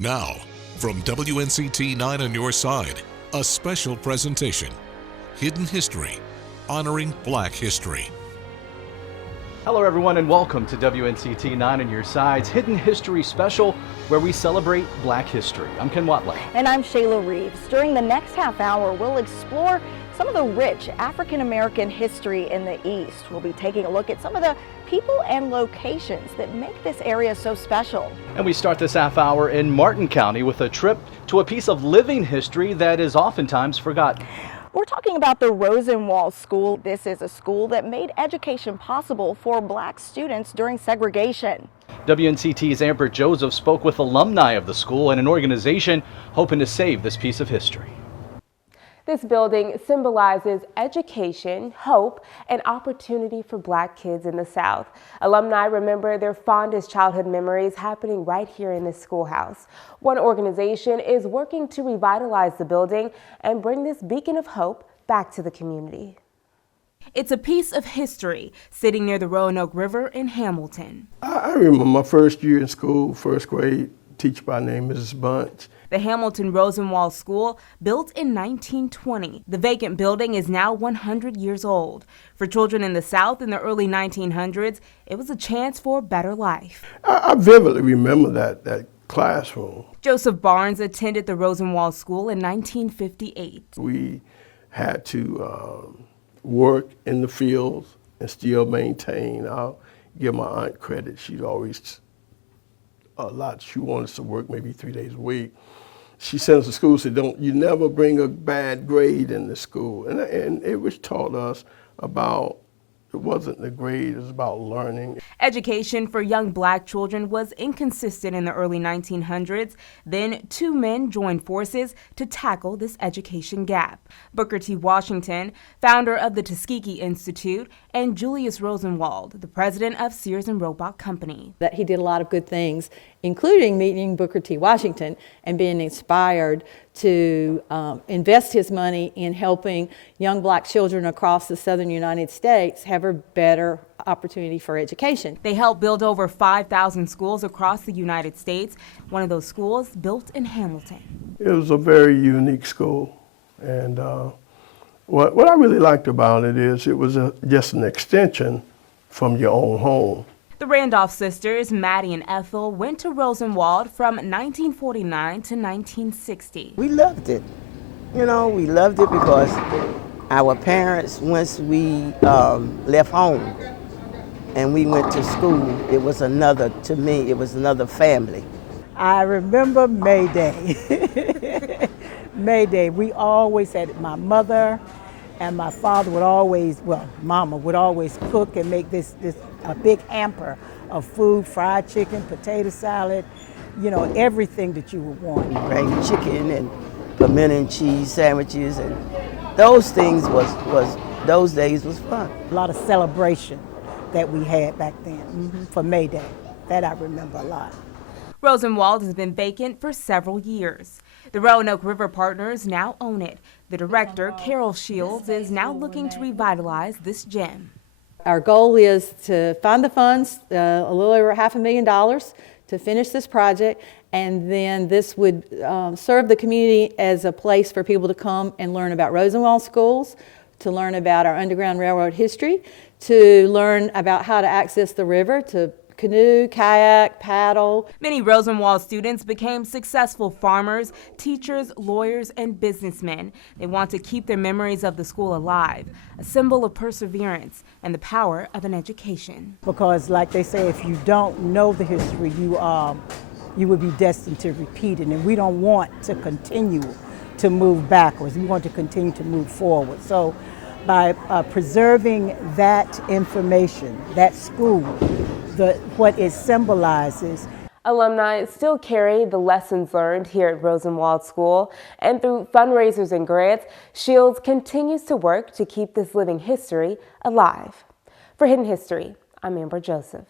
Now, from WNCT-9 on your side, a special presentation, Hidden History, honoring Black history. Hello everyone and welcome to WNCT-9 on your side's Hidden History Special, where we celebrate Black history. I'm Ken Watley. And I'm Shayla Reeves. During the next half hour, we'll explore some of the rich African-American history in the East. We'll be taking a look at some of the people and locations that make this area so special. And we start this half hour in Martin County with a trip to a piece of living history that is oftentimes forgotten. We're talking about the Rosenwald School. This is a school that made education possible for Black students during segregation. WNCT's Amber Joseph spoke with alumni of the school and an organization hoping to save this piece of history. This building symbolizes education, hope, and opportunity for Black kids in the South. Alumni remember their fondest childhood memories happening right here in this schoolhouse. One organization is working to revitalize the building and bring this beacon of hope back to the community. It's a piece of history sitting near the Roanoke River in Hamilton. I remember my first year in school, first grade, teacher by name Mrs. Bunch. The Hamilton Rosenwald School, built in 1920. The vacant building is now 100 years old. For children in the South in the early 1900s, it was a chance for a better life. I vividly remember that classroom. Joseph Barnes attended the Rosenwald School in 1958. We had to work in the fields and still maintain. I'll give my aunt credit. She'd always she wanted us to work maybe 3 days a week. She sent us to school and said, you never bring a bad grade in the school. And it was taught us about, it wasn't the grade, it was about learning. Education for young Black children was inconsistent in the early 1900s. Then two men joined forces to tackle this education gap. Booker T. Washington, founder of the Tuskegee Institute, and Julius Rosenwald, the president of Sears and Roebuck Company. That he did a lot of good things, including meeting Booker T. Washington and being inspired to invest his money in helping young Black children across the southern United States have a better opportunity for education. They helped build over 5,000 schools across the United States. One of those schools built in Hamilton. It was a very unique school, and what I really liked about it is it was just an extension from your own home. The Randolph sisters, Maddie and Ethel, went to Rosenwald from 1949 to 1960. We loved it. You know, we loved it because our parents, once we left home and we went to school, it was another, to me, it was another family. I remember May Day. May Day, we always had, my mother and my father would always, well, Mama would always cook and make this a big hamper of food, fried chicken, potato salad, you know, everything that you would want. We bring chicken and pimento and cheese sandwiches, and those things those days was fun. A lot of celebration that we had back then for May Day. That I remember a lot. Rosenwald has been vacant for several years. The Roanoke River Partners now own it. The director, Carol Shields, is now looking to revitalize this gem. Our goal is to find the funds, a little over $500,000 to finish this project, and then this would serve the community as a place for people to come and learn about Rosenwald schools, to learn about our Underground Railroad history, to learn about how to access the river, to canoe, kayak, paddle. Many Rosenwald students became successful farmers, teachers, lawyers, and businessmen. They want to keep their memories of the school alive, a symbol of perseverance and the power of an education. Because like they say, if you don't know the history, you would be destined to repeat it. And we don't want to continue to move backwards. We want to continue to move forward. So by preserving that information, that school, what it symbolizes. Alumni still carry the lessons learned here at Rosenwald School, and through fundraisers and grants, Shields continues to work to keep this living history alive. For Hidden History, I'm Amber Joseph.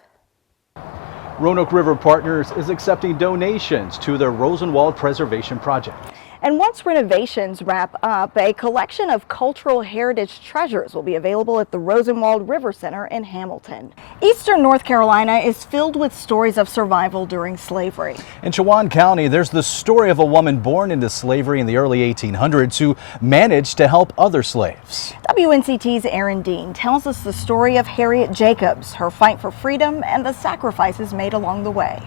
Roanoke River Partners is accepting donations to the Rosenwald Preservation Project. And once renovations wrap up, a collection of cultural heritage treasures will be available at the Rosenwald River Center in Hamilton. Eastern North Carolina is filled with stories of survival during slavery. In Chowan County, there's the story of a woman born into slavery in the early 1800s who managed to help other slaves. WNCT's Aaron Dean tells us the story of Harriet Jacobs, her fight for freedom, and the sacrifices made along the way.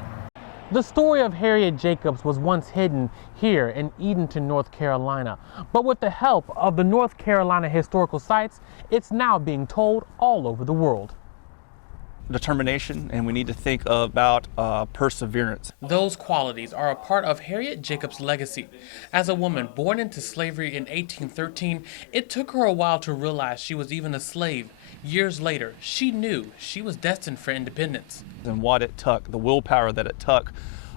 The story of Harriet Jacobs was once hidden here in Edenton, North Carolina. But with the help of the North Carolina Historical Sites, it's now being told all over the world. Determination, and we need to think about perseverance. Those qualities are a part of Harriet Jacobs' legacy. As a woman born into slavery in 1813, it took her a while to realize she was even a slave. Years later, she knew she was destined for independence. And what it took, the willpower that it took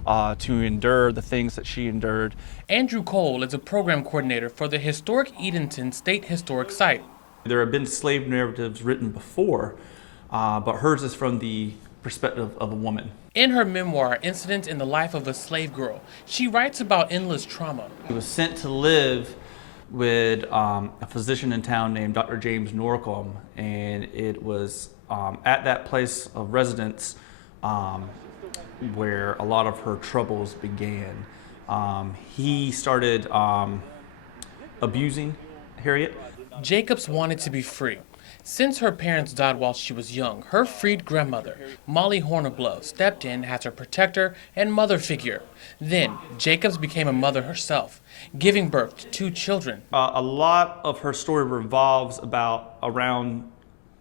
to endure the things that she endured. Andrew Cole is a program coordinator for the historic Edenton State Historic Site. There have been slave narratives written before, but hers is from the perspective of a woman. In her memoir, Incidents in the Life of a Slave Girl, she writes about endless trauma. She was sent to live with a physician in town named Dr. James Norcombe, and it was at that place of residence where a lot of her troubles began. He started abusing Harriet. Jacobs wanted to be free. Since her parents died while she was young, her freed grandmother, Molly Horniblow, stepped in as her protector and mother figure. Then, Jacobs became a mother herself, giving birth to 2 children. A lot of her story revolves around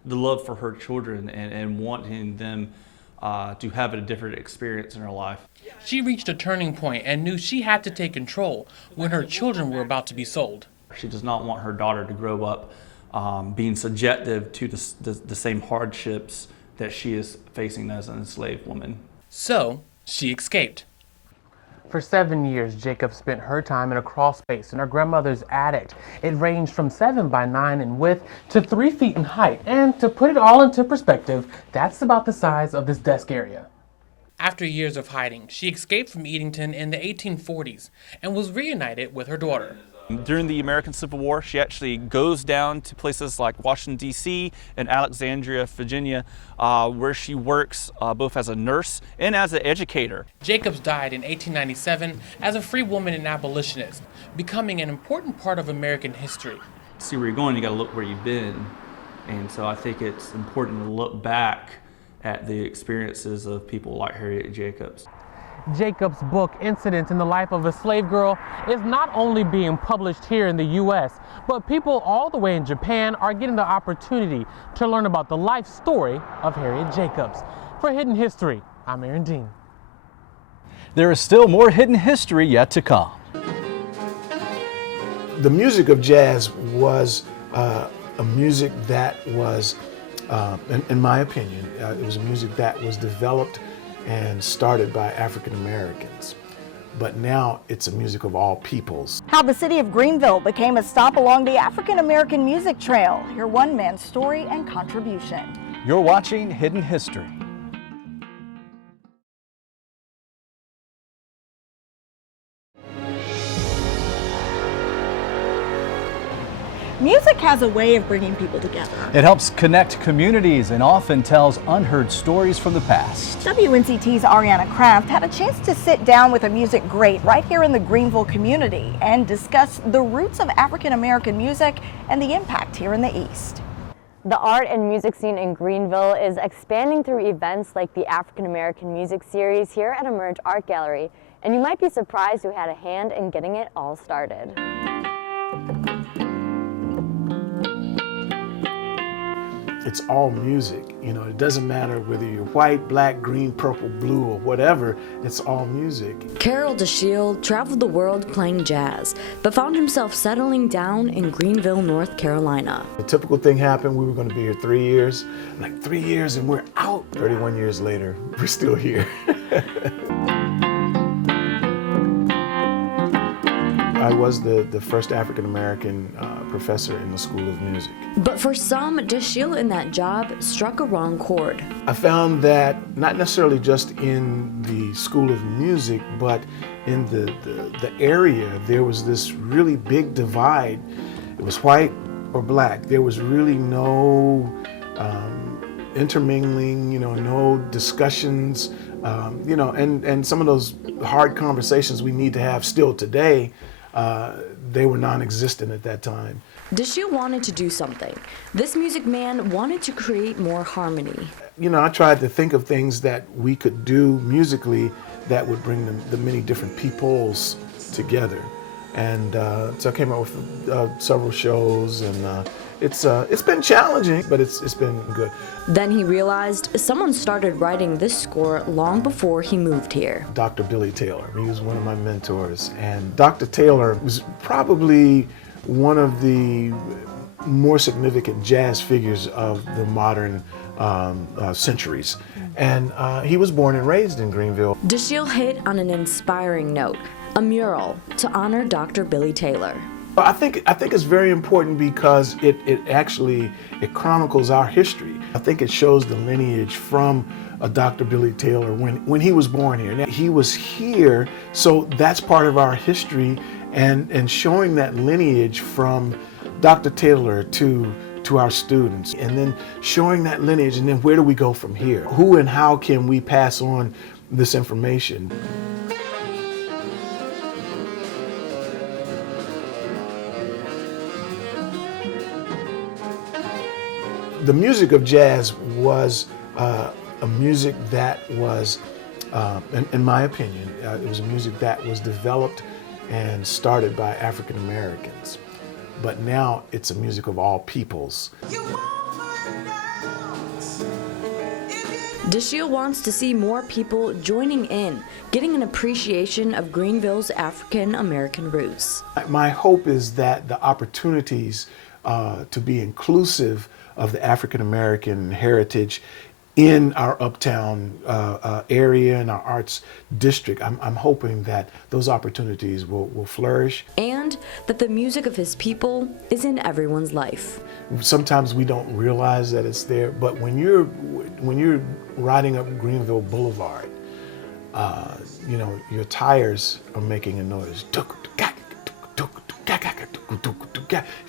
the love for her children and wanting them to have a different experience in her life. She reached a turning point and knew she had to take control when her children were about to be sold. She does not want her daughter to grow up being subjective to the same hardships that she is facing as an enslaved woman. So, she escaped. For 7 years, Jacob spent her time in a crawl space in her grandmother's attic. It ranged from 7 by 9 in width to 3 feet in height. And to put it all into perspective, that's about the size of this desk area. After years of hiding, she escaped from Edenton in the 1840s and was reunited with her daughter. During the American Civil War, she actually goes down to places like Washington, D.C. and Alexandria, Virginia, where she works both as a nurse and as an educator. Jacobs died in 1897 as a free woman and abolitionist, becoming an important part of American history. To see where you're going, you got to look where you've been. And so I think it's important to look back at the experiences of people like Harriet Jacobs. Jacobs' book, Incidents in the Life of a Slave Girl, is not only being published here in the U.S., but people all the way in Japan are getting the opportunity to learn about the life story of Harriet Jacobs. For Hidden History, I'm Aaron Dean. There is still more hidden history yet to come. The music of jazz was a music that was, in my opinion, it was a music that was developed and started by African Americans. But now it's a music of all peoples. How the city of Greenville became a stop along the African American music trail. Hear one man's story and contribution. You're watching Hidden History. Music has a way of bringing people together. It helps connect communities and often tells unheard stories from the past. WNCT's Ariana Kraft had a chance to sit down with a music great right here in the Greenville community and discuss the roots of African American music and the impact here in the East. The art and music scene in Greenville is expanding through events like the African American Music Series here at Emerge Art Gallery, and you might be surprised who had a hand in getting it all started. It's all music, you know, it doesn't matter whether you're white, black, green, purple, blue, or whatever, it's all music. Carol DeShield traveled the world playing jazz, but found himself settling down in Greenville, North Carolina. A typical thing happened, we were going to be here 3 years, like 3 years and we're out. 31 years later, we're still here. I was the first African-American professor in the School of Music. But for some, Dashiell in that job struck a wrong chord. I found that not necessarily just in the School of Music, but in the area, there was this really big divide. It was white or black. There was really no intermingling, no discussions, and some of those hard conversations we need to have still today, they were non-existent at that time. Dashiell wanted to do something. This music man wanted to create more harmony. I tried to think of things that we could do musically that would bring the many different peoples together. And so I came up with several shows, and it's been challenging, but it's been good. Then he realized someone started writing this score long before he moved here. Dr. Billy Taylor, he was one of my mentors, and Dr. Taylor was probably one of the more significant jazz figures of the modern centuries. And he was born and raised in Greenville. Dashiell hit on an inspiring note, a mural to honor Dr. Billy Taylor. I think it's very important because it chronicles our history. I think it shows the lineage from Dr. Billy Taylor when he was born here. Now, he was here, so that's part of our history, and showing that lineage from Dr. Taylor to our students, and then showing that lineage, and then where do we go from here? Who and how can we pass on this information? The music of jazz was a music that was, in my opinion, it was a music that was developed and started by African Americans. But now it's a music of all peoples. Dashiell wants to see more people joining in, getting an appreciation of Greenville's African American roots. My hope is that the opportunities to be inclusive of the African American heritage in our uptown area, in our arts district, I'm hoping that those opportunities will flourish. And that the music of his people is in everyone's life. Sometimes we don't realize that it's there, but when you're riding up Greenville Boulevard, your tires are making a noise. You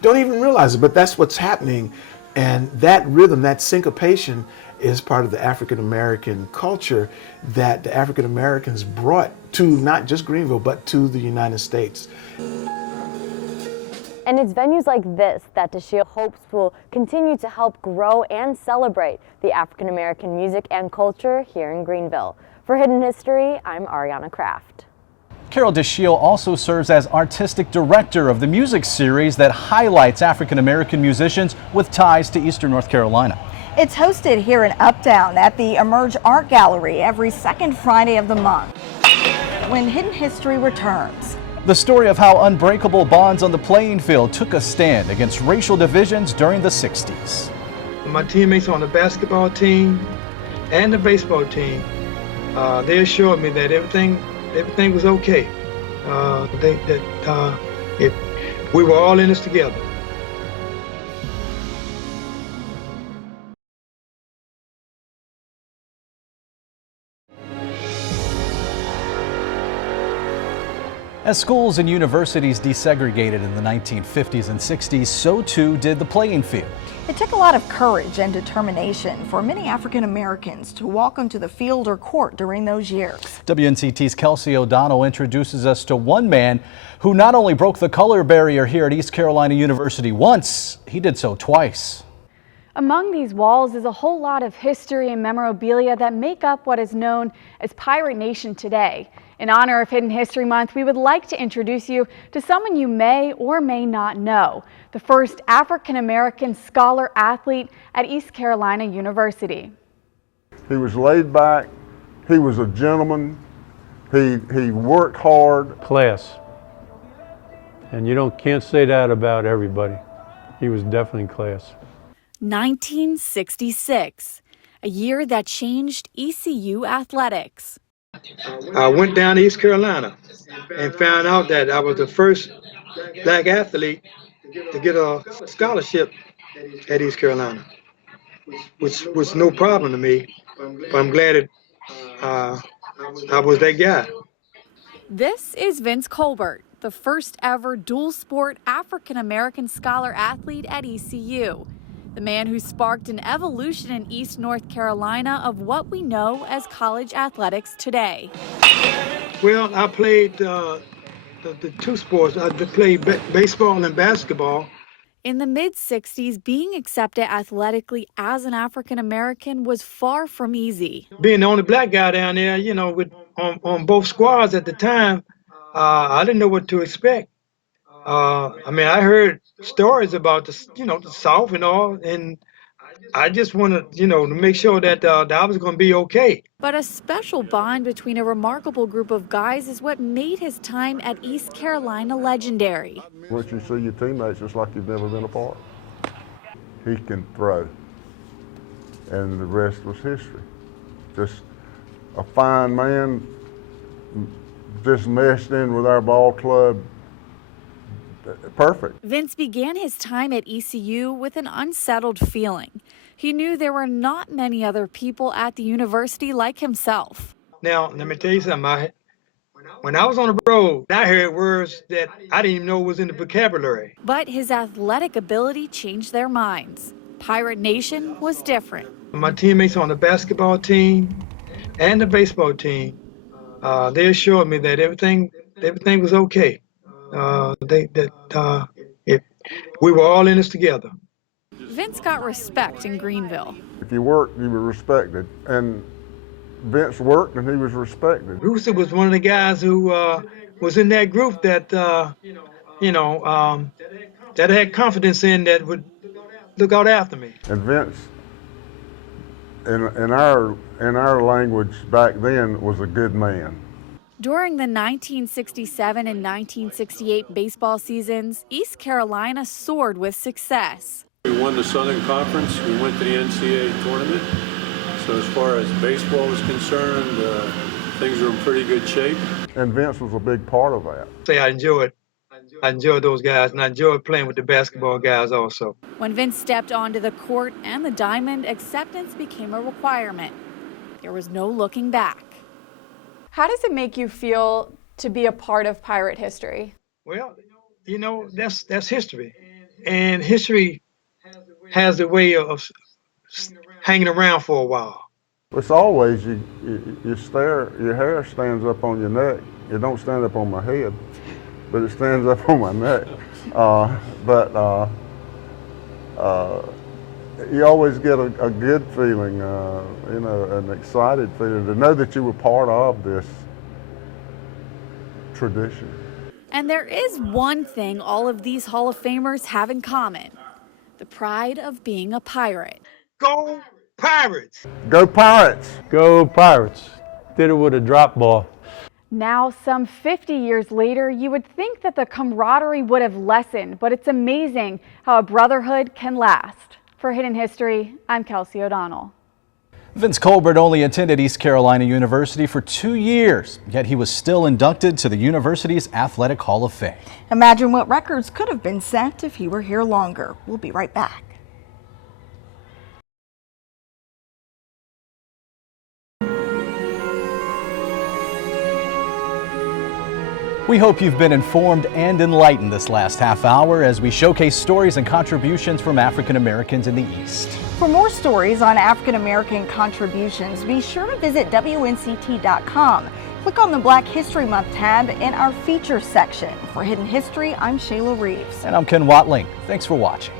don't even realize it, but that's what's happening. And that rhythm, that syncopation, is part of the African American culture that the African Americans brought to not just Greenville, but to the United States. And it's venues like this that Dashiell hopes will continue to help grow and celebrate the African American music and culture here in Greenville. For Hidden History, I'm Ariana Kraft. Carol Dashiell also serves as artistic director of the music series that highlights African American musicians with ties to Eastern North Carolina. It's hosted here in Uptown at the Emerge Art Gallery every second Friday of the month. When Hidden History returns. The story of how unbreakable bonds on the playing field took a stand against racial divisions during the 60s. My teammates on the basketball team and the baseball team, they assured me that everything was okay. We were all in this together. As schools and universities desegregated in the 1950s and 60s, so too did the playing field. It took a lot of courage and determination for many African Americans to walk onto the field or court during those years. WNCT's Kelsey O'Donnell introduces us to one man who not only broke the color barrier here at East Carolina University once, he did so twice. Among these walls is a whole lot of history and memorabilia that make up what is known as Pirate Nation today. In honor of Hidden History Month, we would like to introduce you to someone you may or may not know, the first African-American scholar athlete at East Carolina University. He was laid back, he was a gentleman, he worked hard. Class, and you can't say that about everybody. He was definitely class. 1966, a year that changed ECU athletics. I went down to East Carolina and found out that I was the first black athlete to get a scholarship at East Carolina, which was no problem to me. But I'm glad that I was that guy. This is Vince Colbert, the first ever dual sport African-American scholar athlete at ECU. The man who sparked an evolution in East North Carolina of what we know as college athletics today. Well, I played the two sports. I played baseball and basketball. In the mid-60s, being accepted athletically as an African-American was far from easy. Being the only black guy down there, you know, on both squads at the time, I didn't know what to expect. I mean, I heard stories about the South and all, and I just wanted, to make sure that I was going to be okay. But a special bond between a remarkable group of guys is what made his time at East Carolina legendary. Once you see your teammates, it's like you've never been apart. He can throw, and the rest was history. Just a fine man, just meshed in with our ball club. Perfect. Vince began his time at ECU with an unsettled feeling. He knew there were not many other people at the university like himself. Now, let me tell you something. When I was on the road, I heard words that I didn't even know was in the vocabulary. But his athletic ability changed their minds. Pirate Nation was different. My teammates on the basketball team and the baseball team, they assured me that everything was okay. We were all in this together. Vince got respect in Greenville. If you worked, you were respected, and Vince worked and he was respected. Rooster was one of the guys who was in that group that that had confidence in, that would look out after me. And Vince, in our language back then, was a good man. During the 1967 and 1968 baseball seasons, East Carolina soared with success. We won the Southern Conference. We went to the NCAA tournament. So as far as baseball was concerned, things were in pretty good shape. And Vince was a big part of that. I enjoyed those guys, and I enjoyed playing with the basketball guys also. When Vince stepped onto the court and the diamond, acceptance became a requirement. There was no looking back. How does it make you feel to be a part of Pirate history? Well, that's history. And history has a way of hanging around for a while. It's always, you stare, your hair stands up on your neck. It don't stand up on my head, but it stands up on my neck. You always get a good feeling, an excited feeling to know that you were part of this tradition. And there is one thing all of these Hall of Famers have in common: the pride of being a Pirate. Go Pirates! Go Pirates! Go Pirates! Did it with a drop ball. Now, some 50 years later, you would think that the camaraderie would have lessened, but it's amazing how a brotherhood can last. For Hidden History, I'm Kelsey O'Donnell. Vince Colbert only attended East Carolina University for 2 years, yet he was still inducted to the university's Athletic Hall of Fame. Imagine what records could have been set if he were here longer. We'll be right back. We hope you've been informed and enlightened this last half hour as we showcase stories and contributions from African Americans in the East. For more stories on African American contributions, be sure to visit WNCT.com. Click on the Black History Month tab in our features section. For Hidden History, I'm Shayla Reeves. And I'm Ken Watling. Thanks for watching.